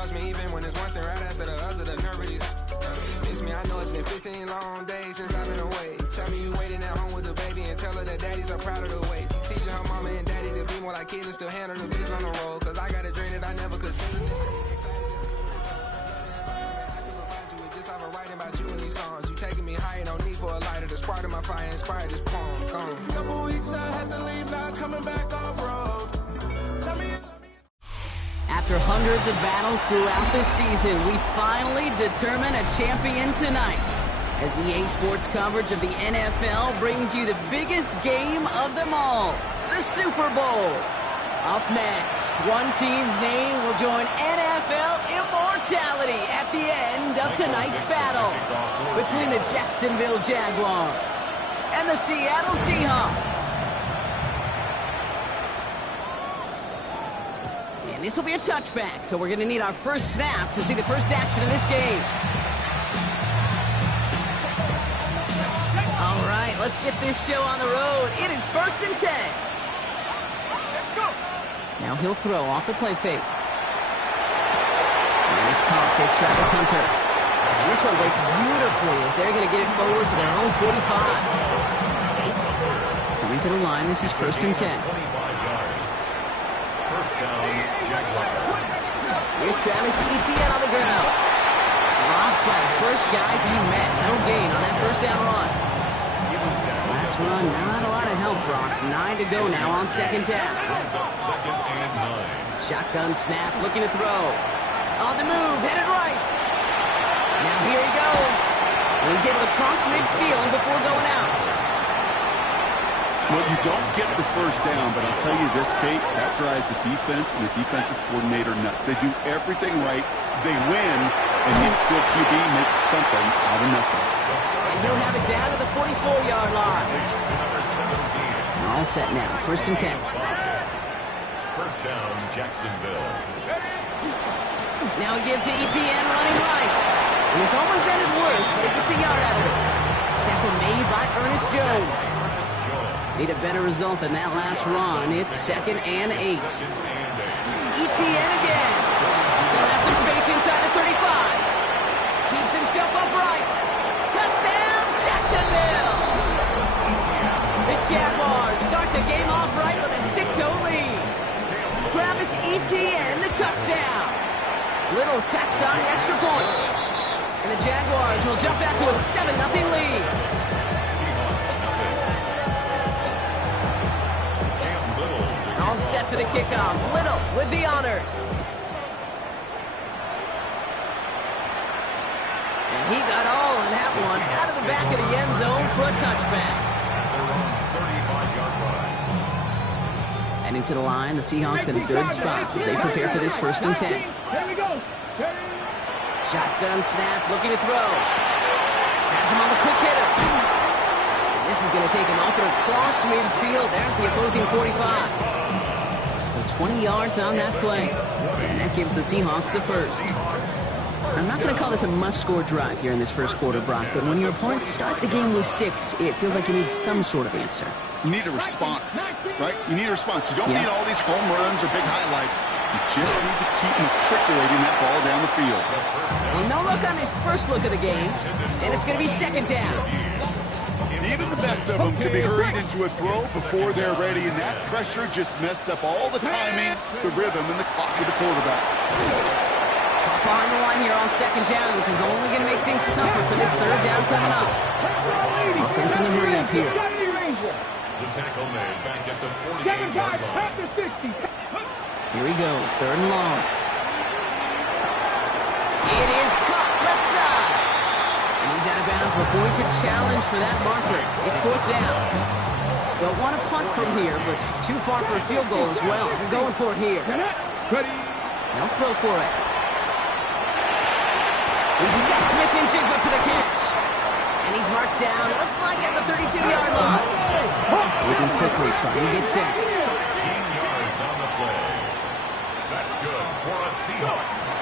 trust me even when it's one thing right after the other, the nerve is. Miss me, I know it's been 15 long days since I've been away. Tell me you waiting at home with the baby and tell her that daddy's so proud of the way. She teaching her mama and daddy to be more like kids and still handle the biz on the road. Cause I got a dream that I never could see. Writing about you in these songs. You taking me higher, no need for a lighter. The spark of my fire inspired this poem. Gone. Couple weeks I had to leave, now coming back off road. Tell me. After hundreds of battles throughout the season, we finally determine a champion tonight. As EA Sports coverage of the NFL brings you the biggest game of them all, the Super Bowl. Up next, one team's name will join NFL immortality at the end of tonight's battle between the Jacksonville Jaguars and the Seattle Seahawks. And this will be a touchback, so we're going to need our first snap to see the first action in this game. All right, let's get this show on the road. It is 1st and 10. Now he'll throw off the play fake. And this call takes Travis Hunter. And this one breaks beautifully as they're going to get it forward to their own 45. Coming to the line, this is 1st and 10. First down, Jaguars. Here's Travis Etienne on the ground. Dropped by the first guy he met. No gain on that first down run. Last run, not a lot of help, Brock. 9 to go now on 2nd down. Second and 9. Shotgun snap, looking to throw. On the move, headed right. Now here he goes. And he's able to cross midfield before going out. Well, you don't get the first down, but I'll tell you this, Kate, that drives the defense and the defensive coordinator nuts. They do everything right. They win, and yet still QB makes something out of nothing. And he'll have it down to the 44-yard line. All set now, 1st and 10. First down, Jacksonville. Now he gives to Etienne running right. It was almost ended worse, but he gets a yard out of it. Tackle made by Ernest Jones. Need a better result than that last run. It's 2nd and 8. Etienne again. Still has some space inside the 35. Keeps himself upright. Touchdown, Jacksonville! The Jaguars start the game off right with a 6-0 lead. Travis Etienne, the touchdown. Little tacks on the extra point. And the Jaguars will jump out to a 7-0 lead. All set for the kickoff. Little with the honors. And he got all in that one out of the back of the end zone for a touchback. Heading to the line, the Seahawks in a good spot as they prepare for this 1st and 10. Shotgun snap, looking to throw. Has him on the quick hitter. And this is going to take him off and across midfield. There's the opposing 45. 20 yards on that play. And that gives the Seahawks the first. I'm not going to call this a must-score drive here in this first quarter, Brock, but when your opponents start the game with 6, it feels like you need some sort of answer. You need a response, right? You need a response. You don't need all these home runs or big highlights. You just need to keep matriculating that ball down the field. Well, no look on his first look of the game, and it's going to be 2nd down. Even the best of them could be hurried into a throw before they're ready, and that pressure just messed up all the timing, the rhythm, and the clock of the quarterback. Pop on the line here on 2nd down, which is only going to make things tougher for this 3rd down coming up. Offense in the hurry up here. The tackle made back at the 48-yard line. Here he goes, 3rd and long. It is caught left side. And he's out of bounds before he could challenge for that marker. It's 4th down. Don't want to punt from here, but too far for a field goal as well. They're going for it here. They'll throw for it. He's got Smith-Njigba for the catch. And he's marked down, looks like at the 32-yard line. Moving quickly, trying to get set. 15 yards on the play. That's good for a Seahawks.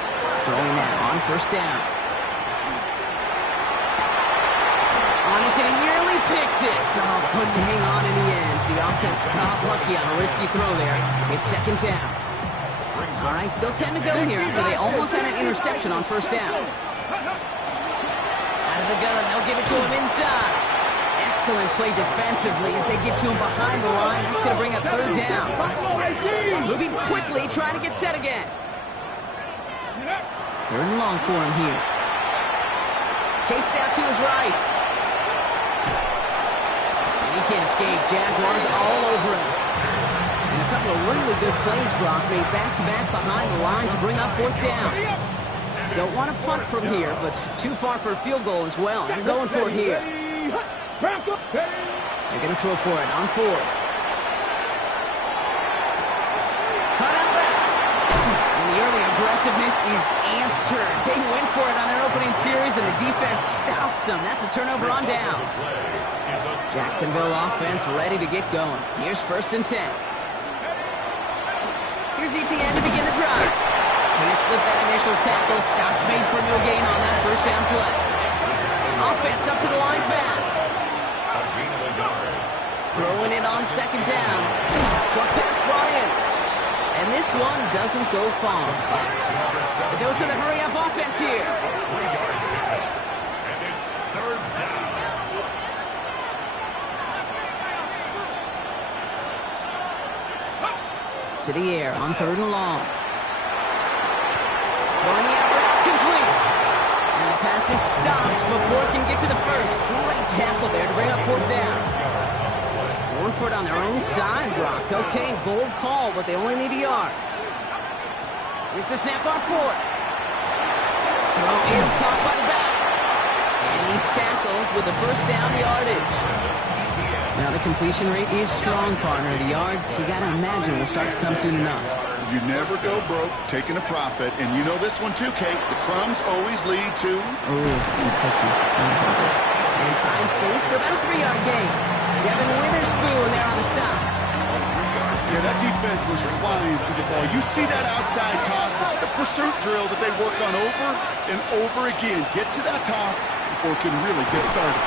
Throwing now on 1st down. On it, and he nearly picked it. So couldn't hang on in the end. The offense got lucky on a risky throw there. It's 2nd down. All right, still 10 to go here after they almost had an interception on first down. Out of the gun, they'll give it to him inside. Excellent play defensively as they get to him behind the line. That's going to bring up third down. Moving quickly, trying to get set again. Third and long for him here. Chased out to his right. He can't escape. Jaguars all over him. And a couple of really good plays, Brock, made back-to-back behind the line to bring up fourth down. Don't want to punt from here, but too far for a field goal as well. They're going for it here. They're going to throw for it on fourth. Cut out left. And the early aggressiveness is answered. They went for it on their opening series, and the defense stops them. That's a turnover on downs. Jacksonville offense ready to get going. Here's first and 10. Here's ETN to begin the drive. Can't slip that initial tackle. Stops made for no gain on that first down play. Offense up to the line fast. Throwing it on second down. Short pass brought in. And this one doesn't go far. A dose of the hurry-up offense here. And it's third down. To the air on third and long. Throwing the out route complete. And the pass is stopped before it can get to the first. Great tackle there to bring up fourth down. Going for it on their own side, Brock. Okay, bold call, but they only need a yard. Here's the snap on fourth. Throw is caught by the back. And he's tackled with the first down yardage. Now the completion rate is strong, partner. The yards, you got to imagine, will start to come soon enough. You never go broke taking a profit, and you know this one too, Kate. The crumbs always lead to... And finds space for about a 3-yard gain. Devin Witherspoon there on the stop. Yeah, that defense was flying to the ball. You see that outside toss. It's the pursuit drill that they work on over and over again. Get to that toss before it can really get started.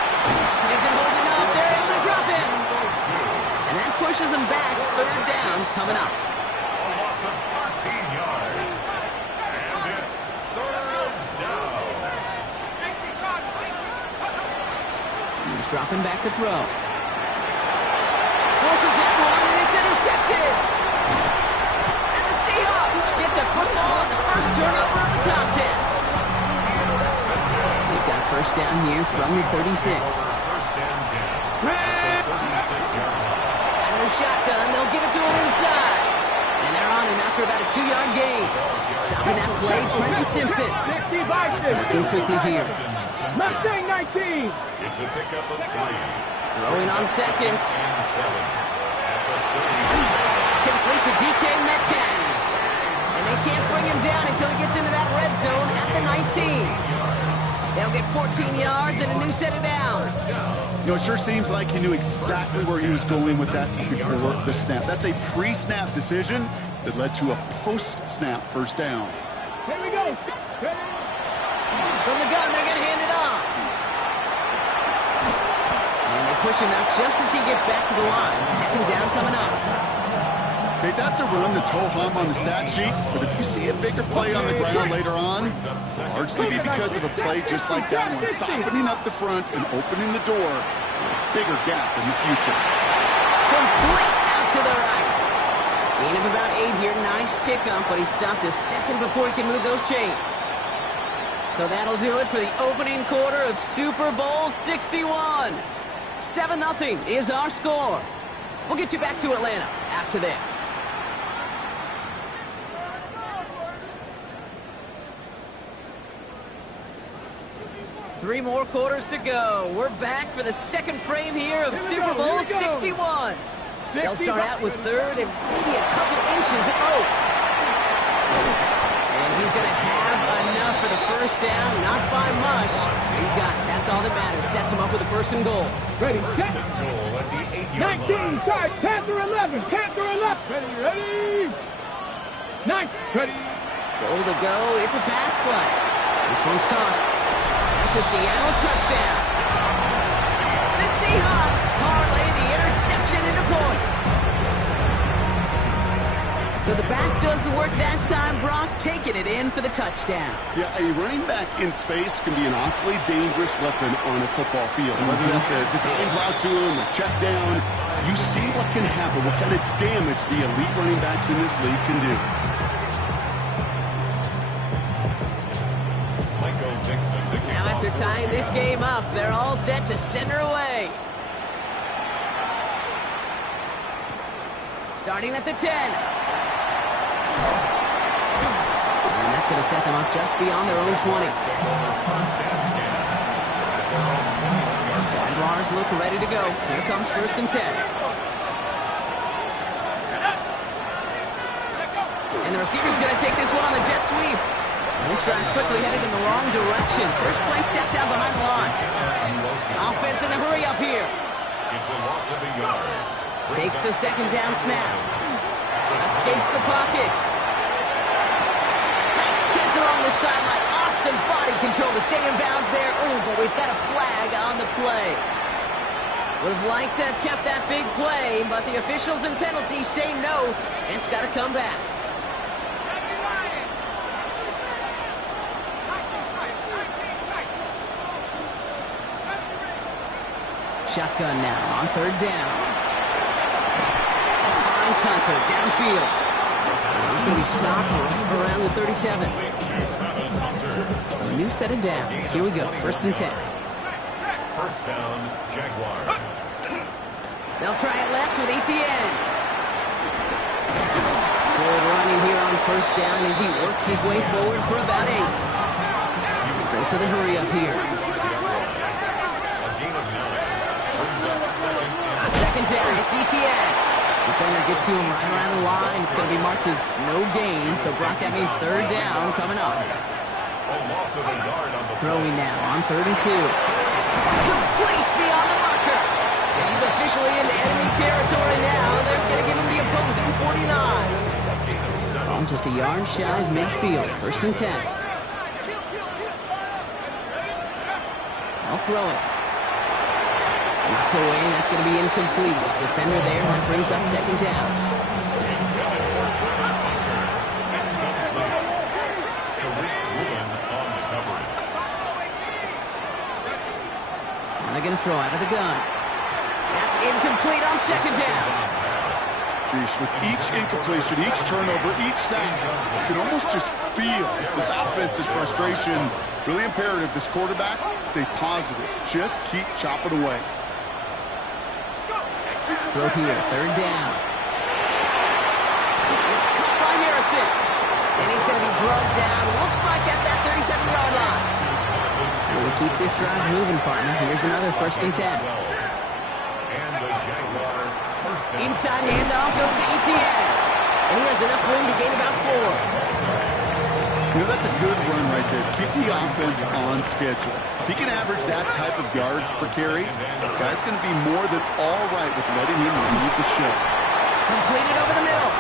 Isn't holding up. They're able to drop it. And that pushes them back. Third down coming up. A loss of 13 yards. And it's third down. He's dropping back to throw. Forces that one, and it's intercepted. And the Seahawks get the football on the first turnover of the contest. They've got first down here from the 36. First and 10. Out of the shotgun, they'll give it to him inside. And they're on him after about a 2-yard gain. Stopping that play, Trenton Simpson. Looking quickly here. Mustang 19. It's a pickup of 3. Throwing on second. Complete to DK Metcalf. And they can't bring him down until he gets into that red zone at the 19. They'll get 14 yards and a new set of downs. You know, it sure seems like he knew exactly where he was going with that before the snap. That's a pre-snap decision that led to a post-snap first down. Here we go. From the gun, they're going to hand it off. And they push him out just as he gets back to the line. Second down coming up. Okay, that's a run that's ho-hum on the stat sheet, but if you see a bigger play on the ground later on, largely be because of a play just like that one, softening up the front and opening the door for a bigger gap in the future. Complete out to the right. Gain of about 8 here. Nice pickup, but he stopped a second before he can move those chains. So that'll do it for the opening quarter of Super Bowl 61. 7-0 is our score. We'll get you back to Atlanta after this. Three more quarters to go. We're back for the second frame here of Super Bowl 61. They'll start out with third and maybe a couple inches at most. And he's going to have enough for the first down, not by much. He got it. That's all that matters. Sets him up with a first and goal. Ready, set. Goal at the 8-yard 19, start, Panther 11, Panther 11. Ready. Nice, ready. Goal to go. It's a pass play. This one's caught. It's a Seattle touchdown. The Seahawks parlay the interception into points. So the back does the work that time, Brock, taking it in for the touchdown. Yeah, a running back in space can be an awfully dangerous weapon on a football field. Whether that's a designed route to him, a check down, you see what can happen, what kind of damage the elite running backs in this league can do. Now after tying this game up, they're all set to send her away. Starting at the 10. And that's going to set them up just beyond their own 20. Jaguars look ready to go. Here comes 1st and 10. And the receiver's going to take this one on the jet sweep. And this drive's quickly headed in the wrong direction. First play set down behind the line. Offense in the hurry up here. It's a loss of a yard. Takes the second down snap. Escapes the pocket. Nice catch along the sideline. Awesome body control to stay in bounds there. Ooh, but we've got a flag on the play. Would have liked to have kept that big play, but the officials and penalties say no. It's got to come back. Shotgun now on 3rd down. Finds Hunter downfield. He's going to be stopped right around the 37. So a new set of downs. Here we go. 1st and 10. First down, Jaguars. They'll try it left with Etienne. Good running here on 1st down as he works his way forward for about 8. Goes to the hurry up here. On 2nd down, it's Etienne. Defender gets to him right around the line. It's going to be marked as no gain. So, Brock, that means 3rd down coming up. Throwing now on 3rd and 2. Complete beyond the marker. And he's officially into enemy territory now. They're going to give him the opposing 49. Ball just a yard shy of midfield. 1st and 10. I'll throw it. Knocked away, and that's going to be incomplete. Defender there, and that brings up 2nd down. Now they're going to throw out of the gun. That's incomplete on 2nd down. With each incompletion, each turnover, each sack, you can almost just feel this offense's frustration. Really imperative, this quarterback, stay positive. Just keep chopping away. Throw here, 3rd down. It's caught by Harrison. And he's going to be drugged down. Looks like at that 37-yard line. We'll keep this drive moving, partner. Here's another 1st and 10. Inside handoff goes to Etienne. And he has enough room to gain about 4. You know, that's a good run right there. Keep the offense on schedule. If he can average that type of yards per carry, this guy's going to be more than all right with letting him lead the show. Completed over the middle.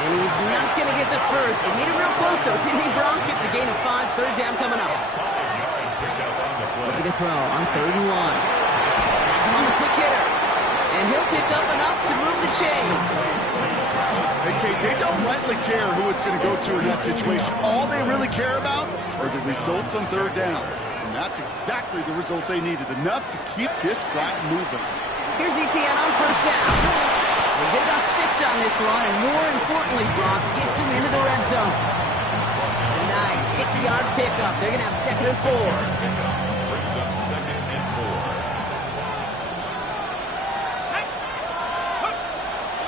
And he's not going to get the first. He made it real close, though, didn't he, Brock? It's a gain of 5. 3rd down coming up. Looking to throw on 3rd and 1. Has him on the quick hitter. And he'll pick up enough to move the chains. Hey, Kate, they don't rightly care who it's going to go to in that situation. All they really care about are the results on 3rd down. And that's exactly the result they needed. Enough to keep this drive moving. Here's Etienne on 1st down. They get about 6 on this run, and more importantly, Brock gets him into the red zone. A nice 6-yard pickup. They're going to have 2nd and 4. Brings up 2nd and 4.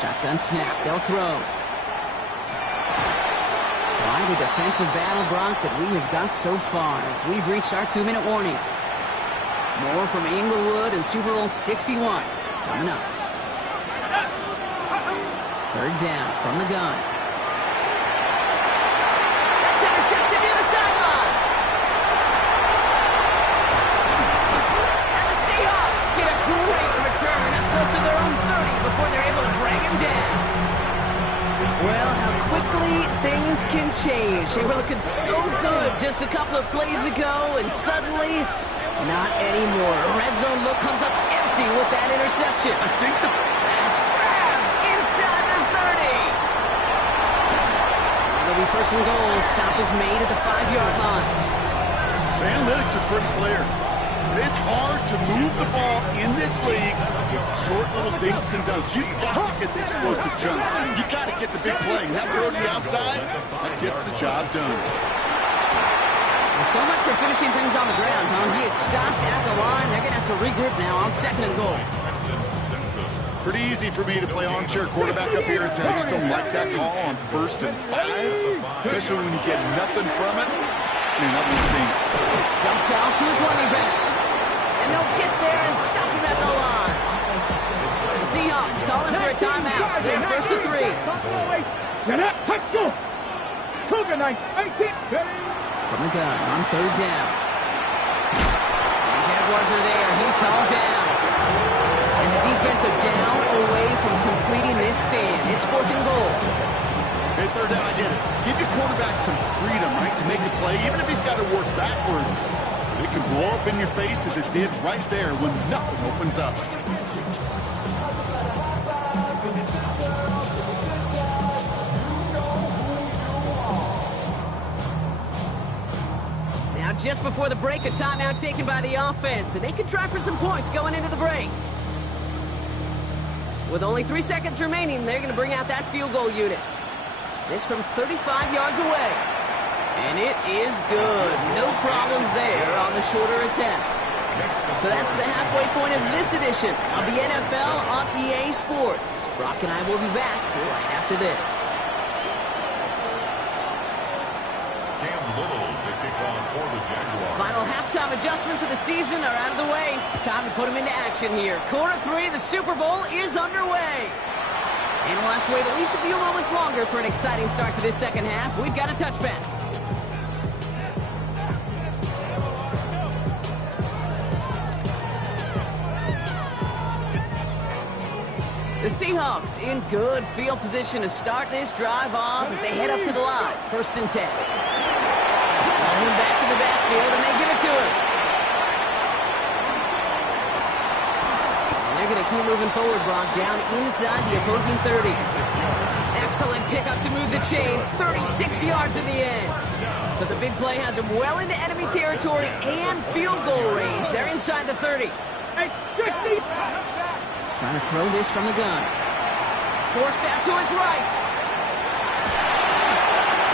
Shotgun snap. They'll throw. Quite a defensive battle, Brock, that we have got so far as we've reached our 2-minute warning. More from Inglewood and Super Bowl 61 coming up. 3rd down from the gun. That's intercepted near the sideline. And the Seahawks get a great return up close to their own 30 before they're able to drag him down. Well, how quickly things can change. They were looking so good just a couple of plays ago, and suddenly, not anymore. A red zone look comes up empty with that interception. I think That's grabbed inside the 30. and goal. Stop is made at the 5-yard line. The analytics are pretty clear. It's hard to move the ball in this league with short little dinks and dunks. You've got to get the explosive jump. You've got to get the big play. And that throw to the outside, that gets the job done. Well, so much for finishing things on the ground, huh? He is stopped at the line. They're going to have to regroup now on 2nd and goal. Pretty easy for me to play armchair quarterback up here and say I just don't like that call on 1st and 5, especially when you get nothing from it. Man, that one stinks. Dumped off to his running back. And they'll get there and stop him at the line. The Seahawks calling for a timeout. So they're 1st and 3. From the gun on 3rd down. And Jaguars are there. He's hauled down. And the defense are down away from completing this stand. It's 4th and goal. Hey, 3rd down, I get it. Give your quarterback some freedom, right, to make a play, even if he's got to work backwards. It can blow up in your face as it did right there when nothing opens up. Now, just before the break, a timeout taken by the offense, and they could try for some points going into the break. With only 3 seconds remaining, they're going to bring out that field goal unit. This from 35 yards away. And it is good. No problems there on the shorter attempt. So that's the halfway point of this edition of the NFL on EA Sports. Brock and I will be back right after this. Final halftime adjustments of the season are out of the way. It's time to put them into action here. Quarter 3, the Super Bowl is underway. And we'll have to wait at least a few moments longer for an exciting start to this second half. We've got a touchback. The Seahawks in good field position to start this drive off as they head up to the line. 1st and 10. Him back in the backfield, and they give it to him. And they're going to keep moving forward, Brock, down inside the opposing 30. Excellent pickup to move the chains. 36 yards in the end. So the big play has him well into enemy territory and field goal range. They're inside the 30. Trying to throw this from the gun. Forced out to his right.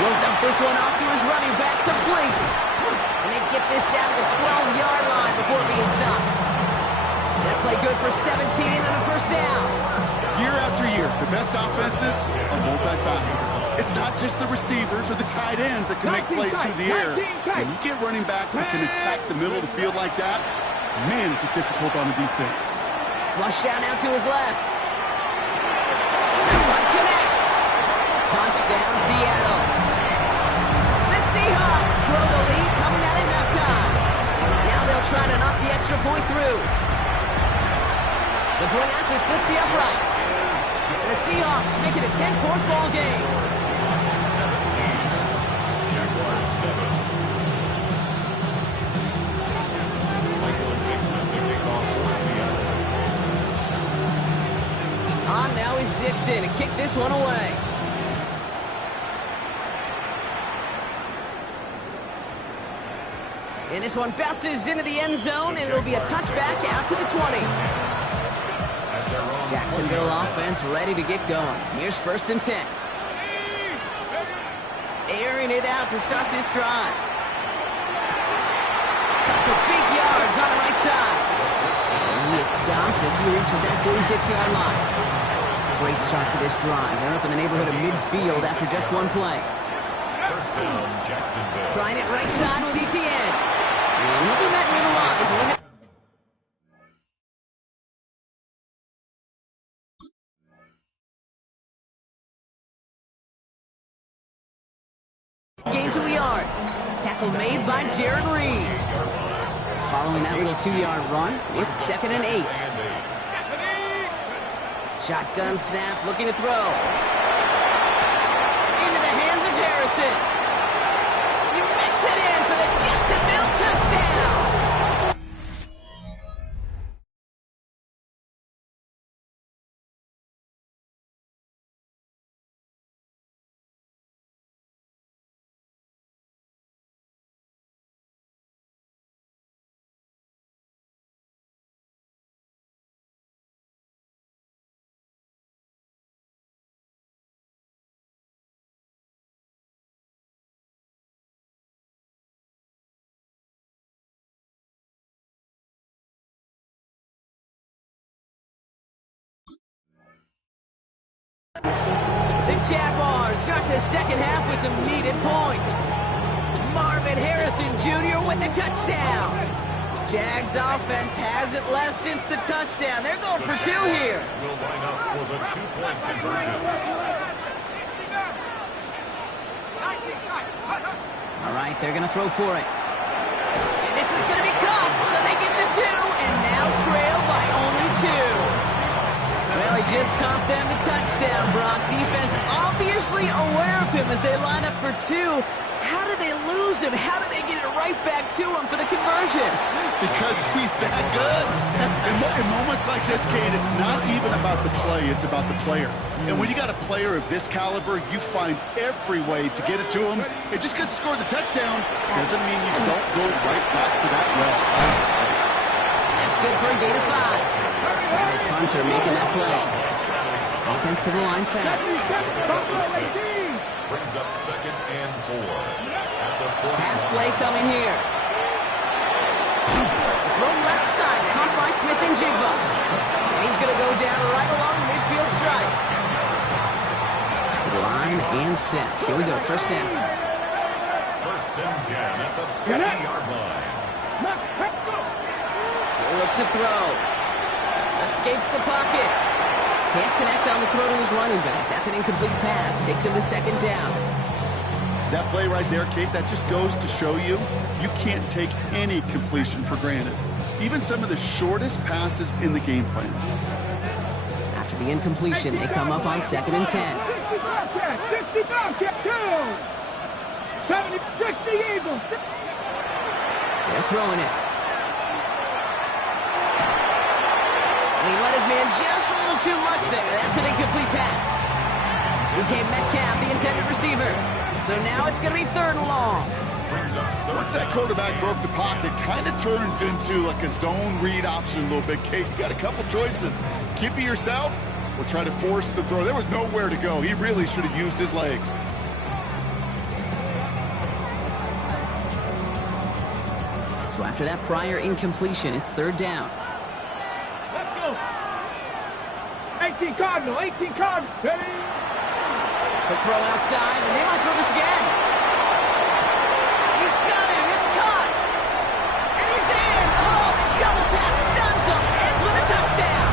Will dump this one off to his running back, complete. And they get this down to the 12-yard line before being stopped. That play good for 17 and a 1st down. Year after year, the best offenses are multifaceted. It's not just the receivers or the tight ends that can make plays through the air. When you get running backs that can attack the middle of the field like that, man, is it difficult on the defense. Flush down now to his left. That one connects. Touchdown, Seattle. The Seahawks grow the lead coming out at halftime. Now they'll try to knock the extra point through. The point after splits the uprights. And the Seahawks make it a 10-point ball game. 17. Jaguars 7. Michael and Dixon to kick off for Seattle. On now is Dixon to kick this one away. And this one bounces into the end zone, and it'll be a touchback out to the 20. Jacksonville offense ready to get going. Here's 1st and 10. Airing it out to start this drive. For big yards on the right side. And he is stopped as he reaches that 46-yard line. Great start to this drive. They're up in the neighborhood of midfield after just one play. 1st down, Jacksonville. Trying it right side with ETN. And he'll be met near the line to limit. Gain to a yard. Tackle made by Jared Reed. Following that little 2-yard run, it's 2nd and 8. Shotgun snap, looking to throw. Into the hands of Harrison. He makes it in for the Jacksonville touchdown. Jaguars start the second half with some needed points. Marvin Harrison Jr. with the touchdown. Jags offense hasn't left since the touchdown. They're going for two here. Will line up for the two-point conversion. All right, they're going to throw for it. And this is going to be caught, so they get the two, and now trail by only two. Well, he just caught them the touchdown, Brock. Defense obviously aware of him as they line up for two. How did they lose him? How did they get it right back to him for the conversion? Because he's that good. In moments like this, Kate, it's not even about the play, it's about the player. And when you got a player of this caliber, you find every way to get it to him. And just because he scored the touchdown doesn't mean you don't go right back to that well. That's good for a gain of 5. Travis Hunter making that play. Offensive line fast. Brings up 2nd and 4. Pass play coming here. Throw left side, caught by Smith and Jigba. And he's going to go down right along the midfield stripe. To the line and set. Here we go, first down. First and 10 at the 50-yard line. Look to throw. Escapes the pocket. Can't connect on the throw to his running back. That's an incomplete pass. Takes him to second down. That play right there, Kate, that just goes to show you, you can't take any completion for granted. Even some of the shortest passes in the game plan. After the incompletion, they come up on 2nd and 10. 60 Eagles. They're throwing it. And he let his man just a little too much there. That's an incomplete pass. DK Metcalf, the intended receiver. So now it's going to be 3rd and long. Once that quarterback broke the pocket, kind of turns into like a zone read option a little bit. Kate, you got a couple choices. Keep it yourself or try to force the throw. There was nowhere to go. He really should have used his legs. So after that prior incompletion, it's 3rd down. Let's go. 18 Cardinal, 18 Cardinal. Ready? The throw outside, and they might throw this again. He's got him. It's caught. And he's in. Oh, the double pass stuns him. Ends with a touchdown.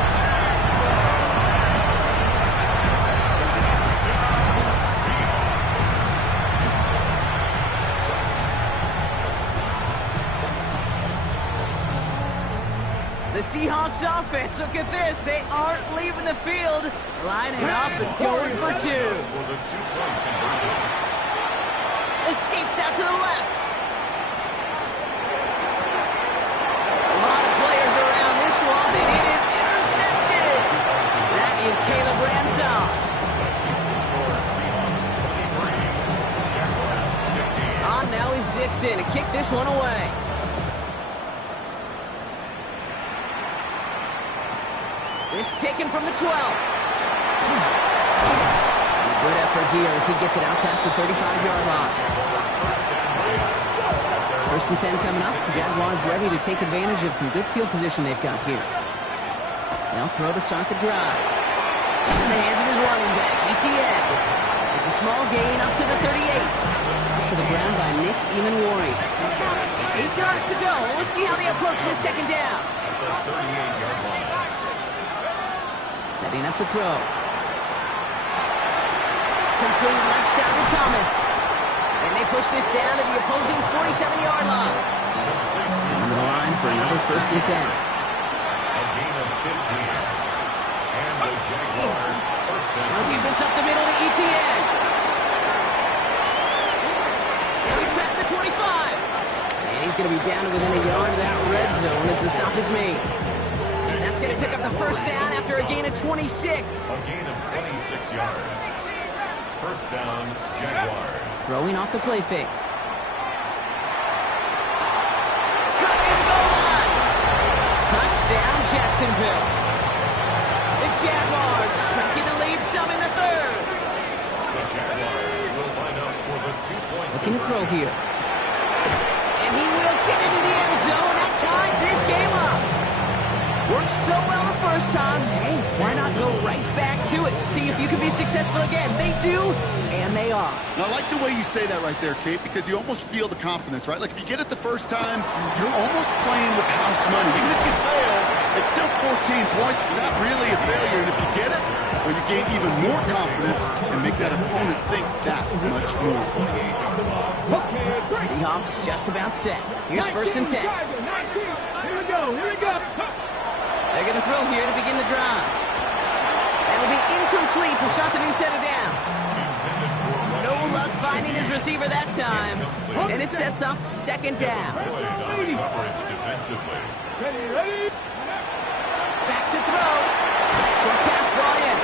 The Seahawks offense, look at this. They aren't leaving the field, lining up and going for two. Escapes out to the left. A lot of players around this one, and it is intercepted. That is Caleb Ransom. On now is Dixon to kick this one away. This taken from the 12. A good effort here as he gets it out past the 35-yard line. 1st and 10 coming up. Jaguars ready to take advantage of some good field position they've got here. They'll throw to start the drive. In the hands of his running back, ETN. It's a small gain up to the 38. Up to the ground by Nick Emanwari. 8 yards to go. Let's see how they approach this second down. Setting up to throw. Complete left side to Thomas. And they push this down to the opposing 47-yard line. On the line for another 1st and 10. A gain of 15. And the Jaguars first down. They'll give this up the middle to ETN. Now he's past the 25. And he's going to be down to within a yard of that red zone as the stop is made. That's going to pick up the 1st down after a gain of 26. A gain of 26 yards. 1st down, Jaguars. Throwing off the play fake. Cut near the goal line. Touchdown, Jacksonville. The Jaguars shrinking the lead some in the 3rd. The Jaguars will line up for the 2-point. Looking to throw here. And he will get into the end zone. That ties this game up. Worked so well the first time. Hey, why not go right back to it. See if you can be successful again. They do, and they are. And I like the way you say that right there, Kate, because you almost feel the confidence, right? Like if you get it the first time, you're almost playing with house money. Even if you fail, it's still 14 points. It's not really a failure. And if you get it, well, you gain even more confidence and make that opponent think that much more. Seahawks just about set. Here's 1st and 10. Here we go. They're going to throw here to begin the drive. That'll be incomplete to start the new set of downs. No luck finding his receiver that time. And it sets up 2nd down. Ready? Back to throw. Short pass brought in.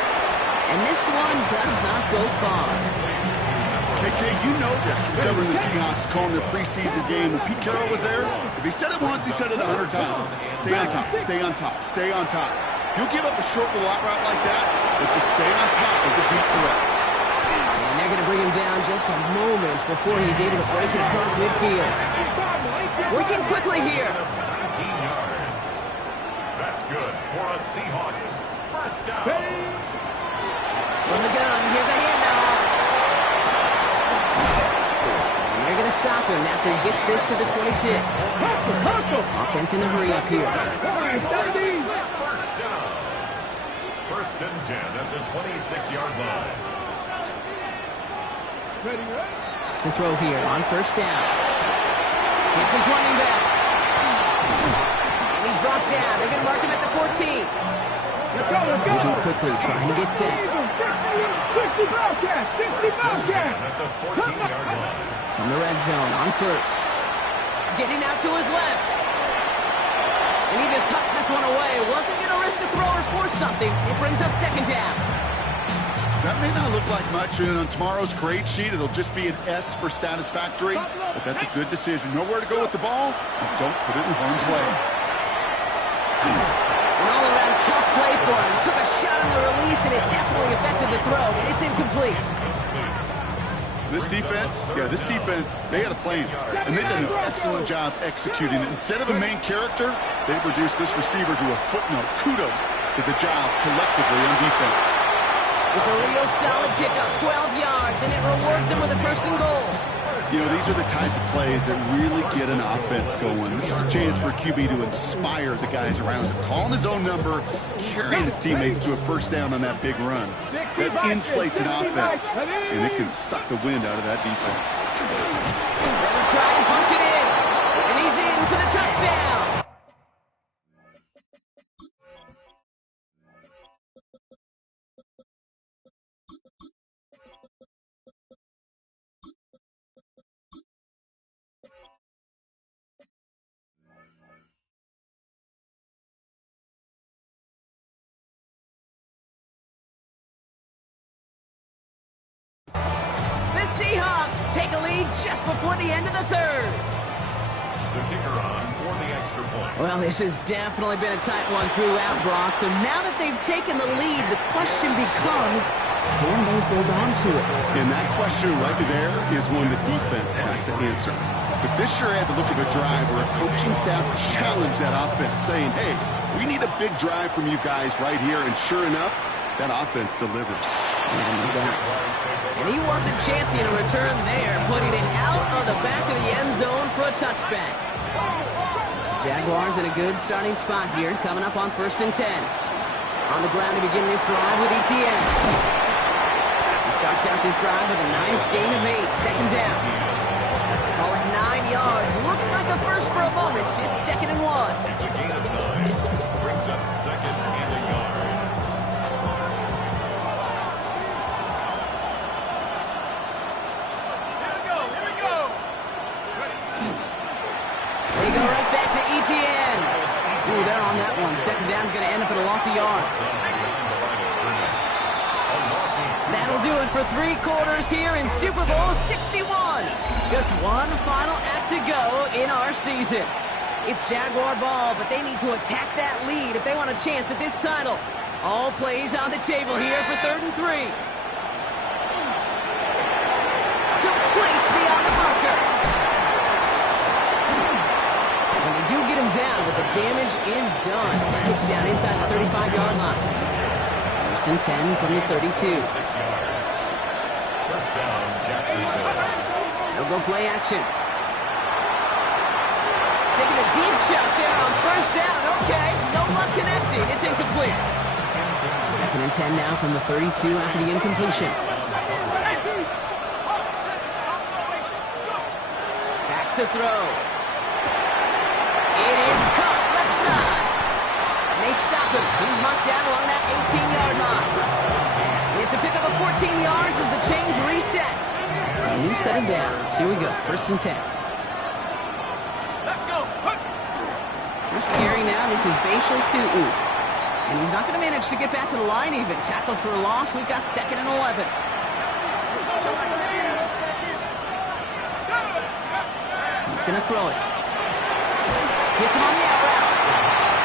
And this one does not go far. Hey, Kate, you know this from covering the Seahawks, calling their preseason game. When Pete Carroll was there, if he said it once, he said it 100 times. Stay on top, stay on top, stay on top. You'll give up a short little out route like that, but just stay on top of the deep threat. And they're going to bring him down just a moment before he's able to break it across midfield. Working quickly here. 19 yards. That's good for a Seahawks 1st down. From the gun, here's a handoff. And they're going to stop him after he gets this to the 26. Offense in the hurry up here. 1st down. 1st and 10 at the 26-yard line. To throw here on 1st down. It's his running back. And he's brought down. They're going to mark him at the 14. Moving quickly, trying to get set. 60 Bobcat! 60 Bobcat! At the 14-yard line. From the red zone on 1st. Getting out to his left. And he just hucks this one away. Wasn't going to risk a throw or force something. It brings up 2nd down. That may not look like much, and on tomorrow's grade sheet, it'll just be an S for satisfactory, but that's a good decision. Nowhere to go with the ball, and don't put it in harm's way. An all-around tough play for him. He took a shot on the release, and it definitely affected the throw. It's incomplete. This defense, they had a plan, and they've done an excellent job executing it. Instead of a main character, they've reduced this receiver to a footnote. Kudos to the job collectively on defense. It's a real solid pickup, 12 yards, and it rewards him with a 1st and goal. You know, these are the type of plays that really get an offense going. This is a chance for a QB to inspire the guys around him. Calling his own number, carrying his teammates to a 1st down on that big run. That inflates an offense, and it can suck the wind out of that defense. They're going to try and punch it in, and he's in for the touchdown. Seahawks take a lead just before the end of the 3rd. The kicker on for the extra point. Well, this has definitely been a tight one throughout, Brock. So now that they've taken the lead, the question becomes, can they hold on to it? And that question right there is one the defense has to answer. But this sure had the look of a drive where a coaching staff challenged that offense, saying, hey, we need a big drive from you guys right here. And sure enough, that offense delivers. And he wasn't chancing a return there, putting it out on the back of the end zone for a touchback. Jaguars in a good starting spot here, coming up on 1st and 10. On the ground to begin this drive with Etienne. He starts out this drive with a nice gain of 8, 2nd down. Call it 9 yards. Looks like a first for a moment. It's 2nd and 1. It's a gain of 9. Brings up 2nd and a yard. They go right back to Etienne. Ooh, they're on that one. 2nd down's going to end up at a loss of yards. That'll do it for 3 quarters here in Super Bowl 61. Just one final act to go in our season. It's Jaguar ball, but they need to attack that lead if they want a chance at this title. All plays on the table here for 3rd and 3. Complete beyond the bunker. And they do get him down, but the damage is done. He skips down inside the 35-yard line. First and 10 from the 32. 6 yards. First down, Jacksonville. They'll go play action. Taking a deep shot there on first down. Okay, no luck connecting. It's incomplete. Second and 10 now from the 32 after the incompletion. Back to throw. It is caught left side. And they stop him. He's marked down along that 18-yard line. It's a pickup of 14 yards as the chains reset. So a new set of downs. Here we go. First and 10. Let's go. First carry now. This is Yoooo. And he's not going to manage to get back to the line even. Tackle for a loss. We've got second and 11. He's going to throw it. Hits him on the out route.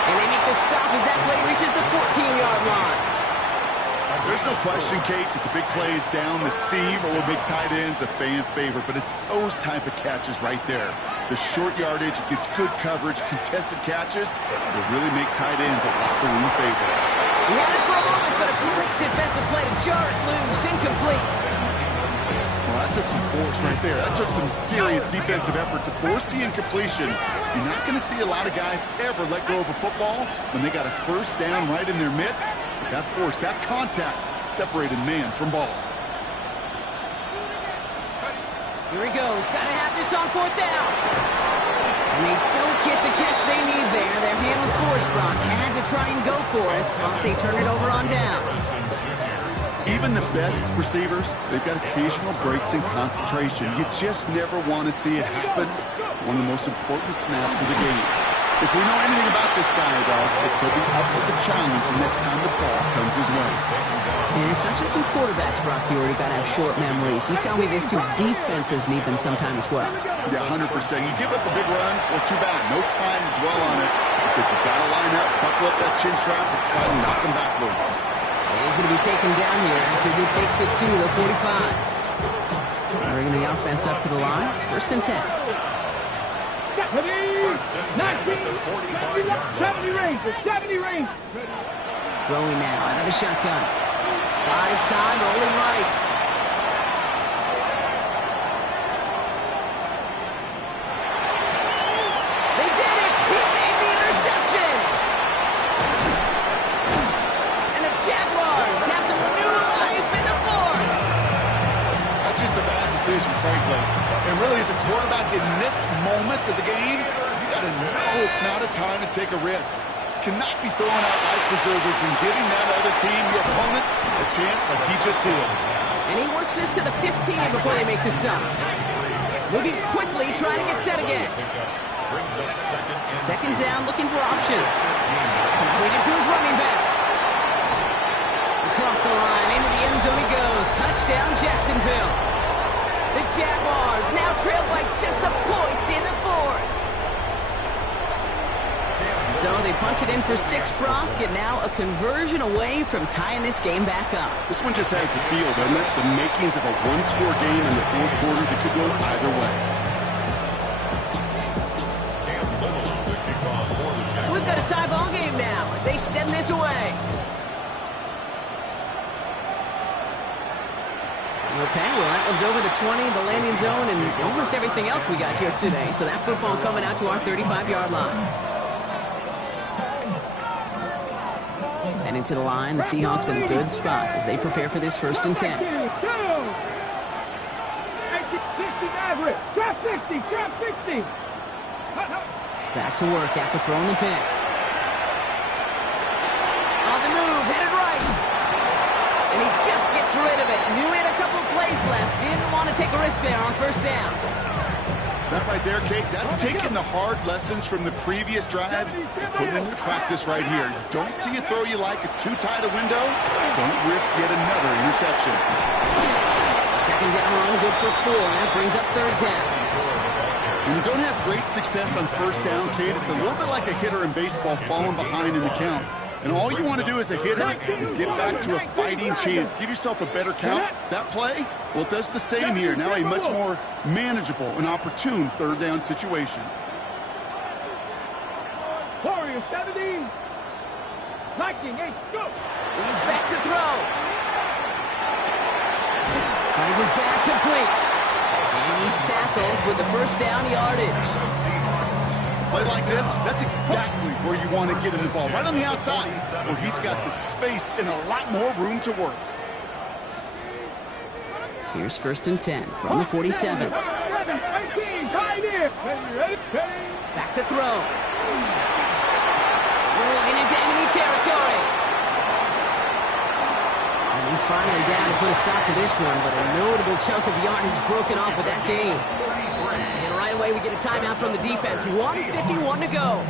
And they make the stop as that play reaches the 14-yard line. There's no question, Kate, that the big plays down the seam or big tight ends a fan favorite, but it's those type of catches right there. The short yardage, it gets good coverage, contested catches, will really make tight ends a locker room favorite. He had it for a moment, but a great defensive play to jar it loose, incomplete. Well, that took some force right there. That took some serious defensive effort to force the incompletion. You're not going to see a lot of guys ever let go of a football when they got a first down right in their midst. That force, that contact, separated man from ball. Here he goes. Got to have this on fourth down. And they don't get the catch they need there. Their hand was forced, Brock. Had to try and go for it, but they turn it over on downs. Even the best receivers, they've got occasional breaks in concentration. You just never want to see it happen. One of the most important snaps of the game. If we know anything about this guy, though, it's he'll be up for the challenge the next time the ball comes his way. And it's not just some quarterbacks, Brock. You already got to have short memories. You tell me these two defenses need them sometime as well. Yeah, 100%. You give up a big run, well, too bad. No time to dwell on it because you've got to line up, buckle up that chin strap, and try to knock him backwards. He's going to be taken down here after he takes it to the 45. Bringing the offense up to the line. First and 10. 70 range, 70 range. Throwing now out of the shotgun. Buys time, rolling right. They did it! He made the interception! And the Jaguars have some new life in the fourth. That's just a bad decision, frankly. And really, as a quarterback in this moment of the game, you got to know it's not a time to take a risk. Cannot be throwing out life preservers and giving that other team, your opponent, a chance like he just did. And he works this to the 15 before they make the stop. Moving quickly, trying to get set again. Second down, looking for options. Completed to his running back. Across the line, into the end zone he goes. Touchdown, Jacksonville. The Jaguars now trail by just a point in the fourth. So they punch it in for 6, Brock, and now a conversion away from tying this game back up. This one just has the feel, doesn't it? The makings of a one-score game in the fourth quarter that could go either way. So we've got a tie ball game now as they send this away. Okay, well, that one's over the 20, the landing zone, and almost everything else we got here today. So that football coming out to our 35-yard line. And into the line, the Seahawks in a good spot as they prepare for this first and 10. 60 average. Trap 60, trap 60. Back to work after throwing the pick. On the move, headed right. And he just gets rid of it. Knew he had a couple plays left. Didn't want to take a risk there on first down. That right there, Kate, that's taking the hard lessons from the previous drive and putting it into practice right here. Don't see a throw you like. It's too tight a window. Don't risk yet another interception. Second down run, good for 4. That brings up third down. When you don't have great success on first down, Kate, it's a little bit like a hitter in baseball falling behind in the count. And all you want to do as a hitter is get back to a fighting chance. Give yourself a better count. That play, well, it does the same here. Now a much more manageable and opportune third down situation. Warrior 70. Viking 8, go. He's back to throw. Finds his back complete. And he's tackled with the first down yardage. Play like this, that's exactly where you want to get him the ball. Right on the outside, where he's got the space and a lot more room to work. Here's 1st and 10 from the 47. Back to throw. Rolling into enemy territory. And he's finally down to put a stop to this one, but a notable chunk of yardage broken off with that game. And right away we get a timeout from the defense. 1:51 to go.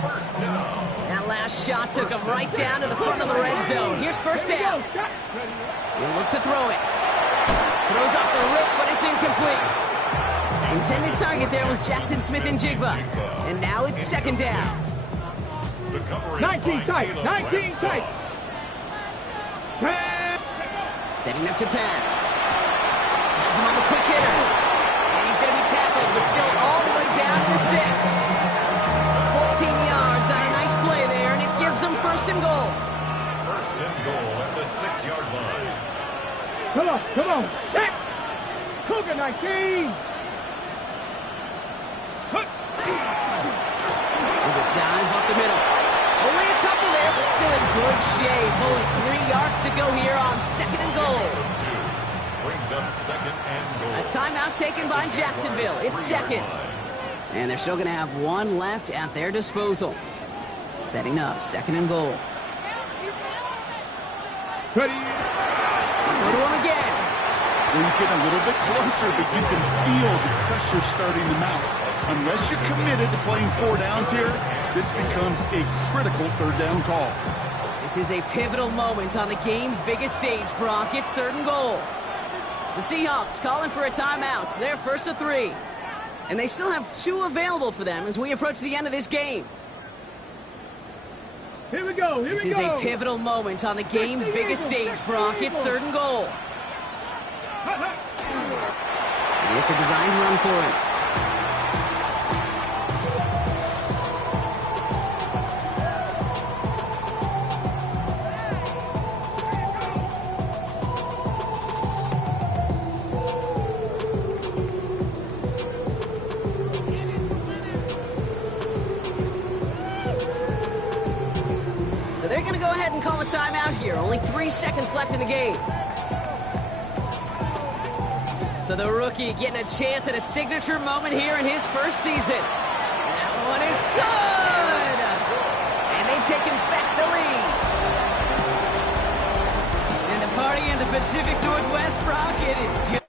That last shot took him right down to the front of the red zone. Here's 1st down. He'll look to throw it. Throws off the rip, but it's incomplete. Intended target there was Jackson Smith-Njigba. And now it's 2nd down. 19 tight, 19 tight. Setting up to pass. Has him on the quick hitter. And he's going to be tackled, but still all the way down to the 6. 14 yards on a nice play there, and it gives them 1st and goal. 1st and goal at the 6-yard line. Come on, come on. Back. Cougar 19. There's a dive up the middle. Only a couple there, but still in good shape. Only 3 yards to go here on 2nd and goal. Brings up 2nd and goal. A timeout taken by Jacksonville. It's 2nd. And they're still going to have one left at their disposal. Setting up 2nd and goal. Ready. Go to him again. Well, you get a little bit closer, but you can feel the pressure starting to mount. Unless you're committed to playing 4 downs here, this becomes a critical 3rd down call. This is a pivotal moment on the game's biggest stage, Brock. It's 3rd and goal. The Seahawks calling for a timeout. They're 1st of 3. And they still have 2 available for them as we approach the end of this game. Here we go, here This we is go. a pivotal moment on the game's biggest stage, Brock. It's 3rd and goal. And it's a designed run for him. So they're going to go ahead and call a timeout here. Only 3 seconds left in the game. So the rookie getting a chance at a signature moment here in his 1st season. That one is good! And they've taken back the lead. And the party in the Pacific Northwest, Brock, it is just